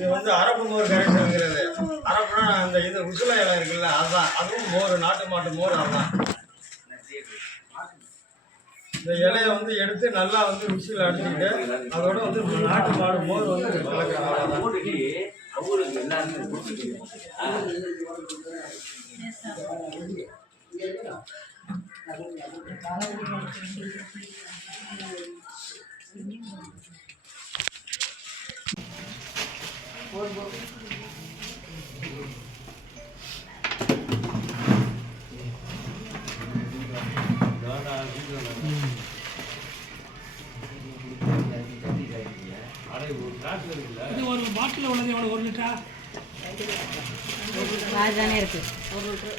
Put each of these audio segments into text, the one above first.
இது வந்து அரப்பு மோர் கரைசல்ங்கிறது. அரப்புனா அந்த இது உசுல இலை இருக்குல்ல, அதுதான். அதுவும் மோர், நாட்டு மாட்டு மோர். அதுதான். இந்த இலையை வந்து எடுத்து நல்லா வந்து விசில் அடிச்சுட்டு அதோட வந்து நாட்டு மாடு மோர் வந்து கலக்கிறாங்க. இது ஒரு பாட்டில் உள்ளது எவ்வளோ? 1 லிட்டரா? தானே இருக்கு. 1 லிட்டர்,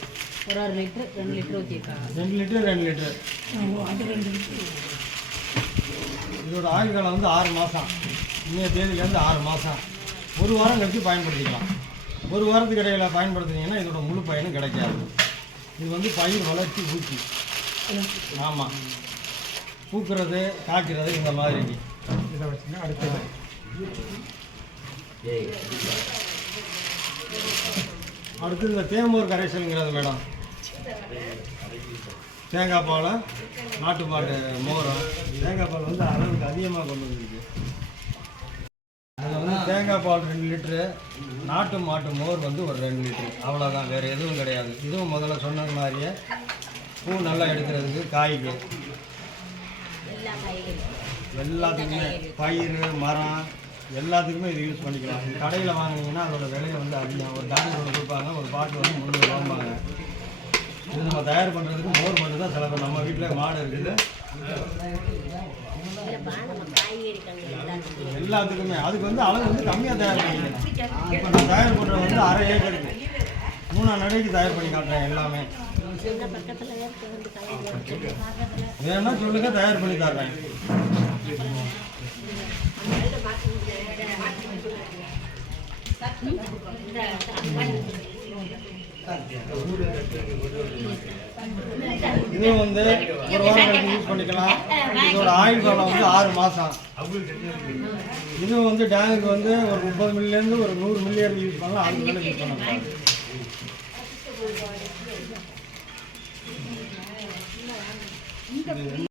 1 லிட்டர், 2 லிட்டர் ஊற்றிருக்காங்க. 2 லிட்டர் 2 லிட்டர். அது 2 லிட்டர். இதோட ஆயுள் காலம் வந்து 6 மாதம். இன்னைய தேதியிலேருந்து 6 மாதம். 1 வாரம் கழித்து பயன்படுத்திக்கலாம். 1 வாரத்துக்கு இடையில் பயன்படுத்தினீங்கன்னா இதோட முழு பயனும் கிடைக்காது. இது வந்து பயிர் வளர்ச்சி ஊக்கி. ஆமாம், பூக்கிறது காய்க்கிறது இந்த மாதிரி. இதை வச்சுன்னா அடுத்தது அடுத்தது இந்த தேமூர் கரைசல்ங்கிறது மேடம். தேங்காய் பால், நாட்டு மாட்டு மோரம். தேங்காய் பால் வந்து அளவுக்கு அதிகமாக கொண்டு வந்துருக்கு. அதில் வந்து தேங்காய் பால் 2 லிட்ரு, நாட்டு மாட்டு மோர் வந்து ஒரு 2 லிட்ரு. அவ்வளோதான், வேறு எதுவும் கிடையாது. இதுவும் முதல்ல சொன்னது மாதிரியே பூ நல்லா எடுக்கிறதுக்கு, காய்க்கு, எல்லாத்துக்குமே, பயிர் மரம் எல்லாத்துக்குமே இது யூஸ் பண்ணிக்கலாம். கடையில் வாங்கினீங்கன்னா அதோட விலையை வந்து அதிகம். ஒரு டாக்டர் ஒன்று கொடுப்பாங்க, ஒரு பாட்டு வந்து 300 ரூபாம்பாங்க. இது நம்ம தயார் பண்ணுறதுக்கு மோர் மட்டும் தான் செலவு. நம்ம வீட்டில் மாடு இருக்குது, எல்லாத்துக்குமே. அதுக்கு வந்து அளவு வந்து கம்மியாக தயார் பண்ணிக்கணும். இப்போ நான் தயார் பண்ணுறது வந்து 1/2 ஏக்கருக்கு 3 நடைக்கு தயார் பண்ணி காட்டுறேன் எல்லாமே. வேணா சொல்லுங்க, தயார் பண்ணி தர்றேன். இது வந்து 1 வாரம் யூஸ் பண்ணிக்கலாம். இதோட ஆயுள் காலம் வந்து 6 மாதம். இது வந்து டேங்குக்கு வந்து ஒரு 30 மில்லிலேருந்து ஒரு 100 மில்லி வரைக்கும் யூஸ் பண்ணலாம். அதுக்கு மேலே யூஸ் பண்ணலாம்.